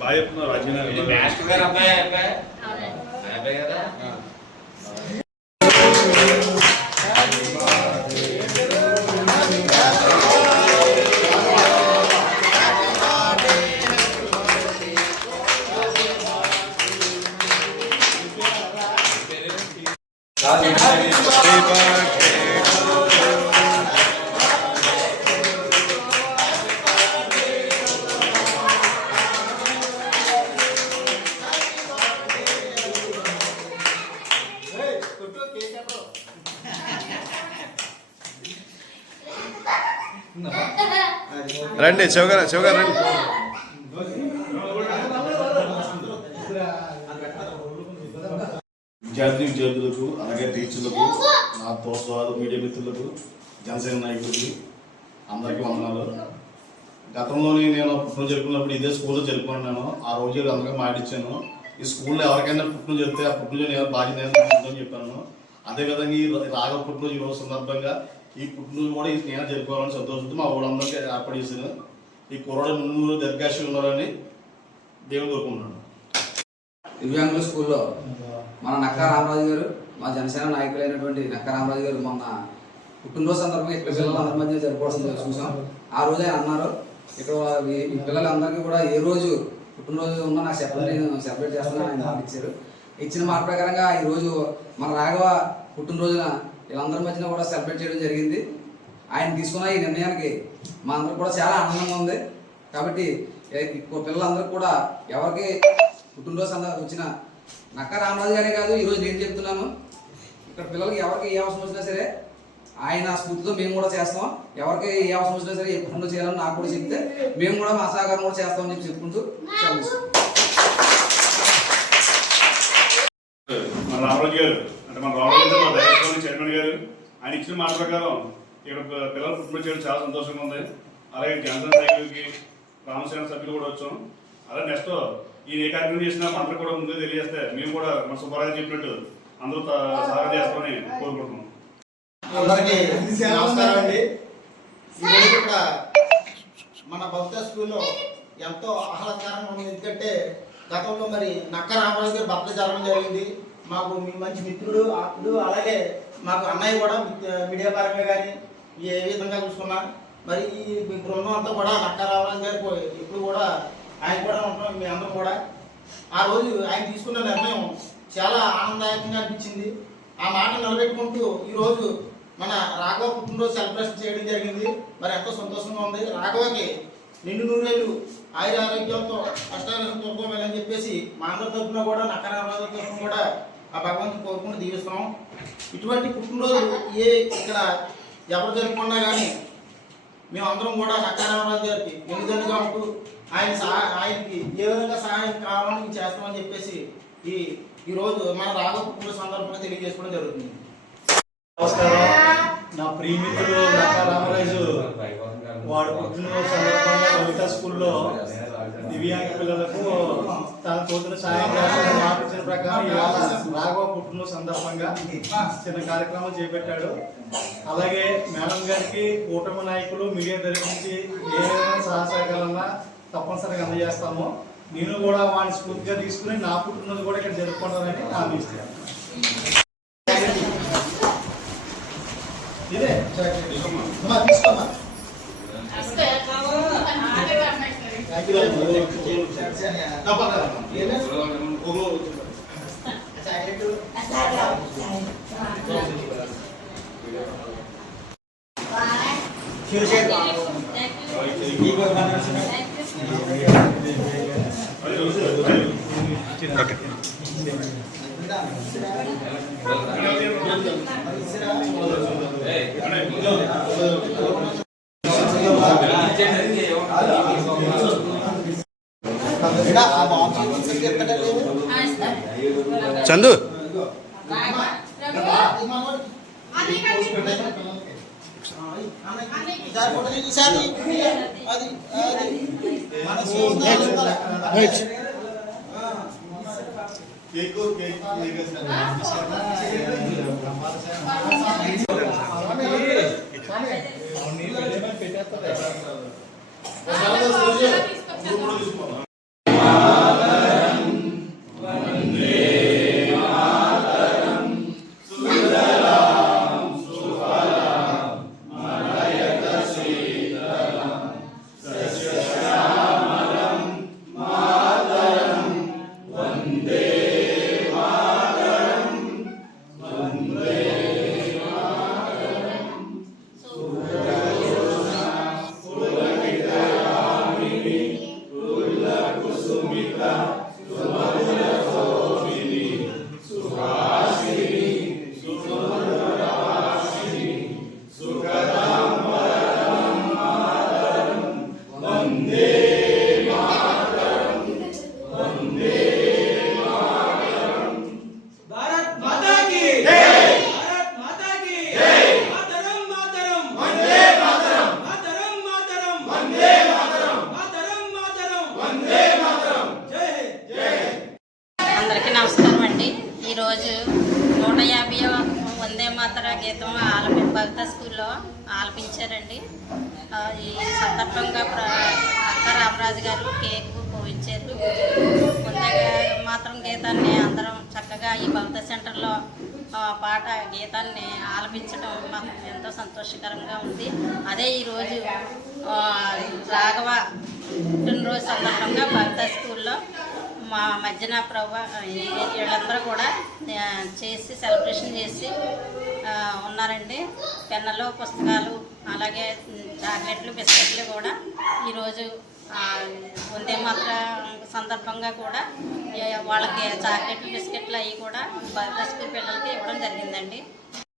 బాగా చెప్తున్నారు రాజీనామా రండి శివగారు శివగారు రండి. విద్యార్థి విద్యార్థులకు అలాగే టీచర్లకు నా తోస్వాద మీడియా మిత్రులకు జనసేన నాయకులకి అందరికీ వందనాలు. గతంలోని నేను పుట్టిన జరుపుకున్నప్పుడు ఇదే స్కూల్లో జరుపుకున్నాను. ఆ రోజు అందరికీ మాటిచ్చాను ఈ స్కూల్లో ఎవరికైనా పుట్టిన చెప్తే ఆ పుట్టినరోజు నేను బాధ్యత చెప్పాను. అదేవిధంగా ఈ రాగ పుట్టినరోజు సందర్భంగా ఈ పుట్టినరోజు కూడా ఈ నేను జరుపుకోవాలని సంతోషంతో మా ఊళ్ళందరికీ ఏర్పాటు చేశాను. ఈ కుర్రాడు ముందు దీర్ఘాశి ఉన్నారని దేవుడు కోరుకుంటున్నాను దివ్యాంగుల స్కూల్లో మన నక్కా రామరాజు గారు మా జనసేన నాయకులైనటువంటి నక్కా రామరాజు గారు మొన్న పుట్టినరోజు సందర్భంగా ఇక్కడ పిల్లలందరి మధ్య జరుపుకోవడం చూసాం. ఆ రోజు ఆయన అన్నారు ఇక్కడ ఈ- పిల్లలందరికీ కూడా ఏ రోజు పుట్టినరోజు ఉన్నా నాకు చెప్పండి నేను సెలబ్రేట్ చేస్తానని ఆయన ఇచ్చారు. ఇచ్చిన మాట ప్రకారంగా ఈ రోజు మన రాఘవ పుట్టినరోజున వీళ్ళందరి మధ్యన కూడా సెలబ్రేట్ చేయడం జరిగింది. ఆయన తీసుకున్న ఈ నిర్ణయానికి మా అందరికి కూడా చాలా ఆనందంగా ఉంది. కాబట్టి పిల్లలందరూ పిల్లలందరికీ కూడా ఎవరికి పుట్టినరోజు సంద వచ్చిన నక్క రామరాజు గారే కాదు ఈరోజు నేను చెప్తున్నాను. ఇక్కడ పిల్లలకి ఎవరికి ఏ అవసరం వచ్చినా సరే ఆయన స్ఫూర్తితో మేము కూడా చేస్తాం. ఎవరికి ఏ అవసరం వచ్చినా సరే ఎప్పుడు చేయాలని నాకు కూడా చెప్తే మేము కూడా మా సహకారం కూడా చేస్తామని చెప్పి చెప్పుకుంటూ సెలవు మన రామరాజు గారు అంటే మన రామరాజు గారు మా డైరెక్టర్ చైర్మన్ గారు ఆయన ఇచ్చిన మాట ప్రకారం ఇక్కడ పిల్లలు పుట్టిన చేయడం చాలా సంతోషంగా ఉంది. అలాగే జనసేన సైకిల్కి రామసేన సభ్యులు కూడా వచ్చాం. అలాగే నెక్స్ట్ ఈ ఏ కార్యక్రమం చేసినా అందరూ కూడా ముందే తెలియజేస్తే మేము కూడా మన సుబ్బారావు చెప్పినట్టు అందరూ సహాయం చేస్తామని కోరుకుంటున్నాం. అందరికీ నమస్కారం అండి. ఈరోజు ఇక్కడ మన భక్త స్కూల్లో ఎంతో ఆహ్లాదకరంగా ఉంది. ఎందుకంటే గతంలో మరి నక్క రామరాజు గారు భక్త జరగడం జరిగింది. మాకు మీ మంచి మిత్రుడు అప్పుడు అలాగే మాకు అన్నయ్య కూడా మీడియా పరంగా కానీ ఏ విధంగా చూసుకున్నా మరి ఈ బృందం అంతా కూడా నక్క రామరాజు ఇప్పుడు కూడా ఆయన కూడా ఉంటాం మీ అందరం కూడా. ఆ రోజు ఆయన తీసుకున్న నిర్ణయం చాలా ఆనందదాయకంగా అనిపించింది. ఆ మాట నిలబెట్టుకుంటూ ఈరోజు మన రాఘవ పుట్టినరోజు సెలబ్రేషన్ చేయడం జరిగింది. మరి ఎంతో సంతోషంగా ఉంది. రాఘవకి నిండు నూరేళ్ళు ఆయుర ఆరోగ్యంతో అష్టారోగ్యంతో వెళ్ళని చెప్పేసి మా అందరి తరఫున కూడా నక్కరామాజు తరఫున కూడా ఆ భగవంతుని కోరుకుని దీవిస్తాం. ఇటువంటి పుట్టినరోజు ఏ ఇక్కడ ఎవరు జరుపుకున్నా కానీ మేమందరం కూడా నక్కారామరాజు గారికి వెనుదన్నుగా ఉంటూ ఆయన సహా ఆయనకి ఏ విధంగా సహాయం కావాలని చేస్తామని చెప్పేసి ఈ ఈరోజు రోజు మన రాఘవ పుట్టిన సందర్భంగా తెలియజేసుకోవడం జరుగుతుంది. నమస్కారం. నా ప్రియమిత్రుడు నక్కా రామరాజు వాడు పుట్టినరోజు సందర్భంగా లలిత స్కూల్లో దివ్యాంగ పిల్లలకు తన తోచిన సాయం చేస్తాను ప్రకారం రాఘవ పుట్టినరోజు సందర్భంగా చిన్న కార్యక్రమం చేపట్టాడు. అలాగే మేడం గారికి కూటమి నాయకులు మీడియా ధరించి ఏ విధంగా సహాయ సహకారాలన్నా తప్పనిసరిగా అందజేస్తాము. నేను కూడా వాడిని స్ఫూర్తిగా తీసుకుని నా పుట్టినరోజు కూడా ఇక్కడ జరుపుకుంటానని హామీ ఇస్తాను ఇదే. అమ్మా, తీసుకోమ్మా. నా ఆ బాబు తీసుకెళ్ళి లేదు చందు. ఈసారి ఫోటో కేక్ కేక్ గీతం ఆలపి భక్త స్కూల్లో ఆలపించారండి. ఈ సందర్భంగా అక్క రామరాజు గారు కేక్ ఇచ్చారు వందే మాత్రం గీతాన్ని అందరం చక్కగా ఈ భక్త సెంటర్లో పాట గీతాన్ని ఆలపించడం మాకు ఎంతో సంతోషకరంగా ఉంది. అదే ఈరోజు రాఘవ పుట్టినరోజు సందర్భంగా భక్త స్కూల్లో మా మధ్యన ప్రభు వీళ్ళందరూ కూడా చేసి సెలబ్రేషన్ చేసి ఉన్నారండి. పెన్నులు పుస్తకాలు అలాగే చాక్లెట్లు బిస్కెట్లు కూడా ఈరోజు వందే మాత్ర సందర్భంగా కూడా వాళ్ళకి చాక్లెట్లు బిస్కెట్లు అవి కూడా బర్త్డే పిల్లలకి ఇవ్వడం జరిగిందండి.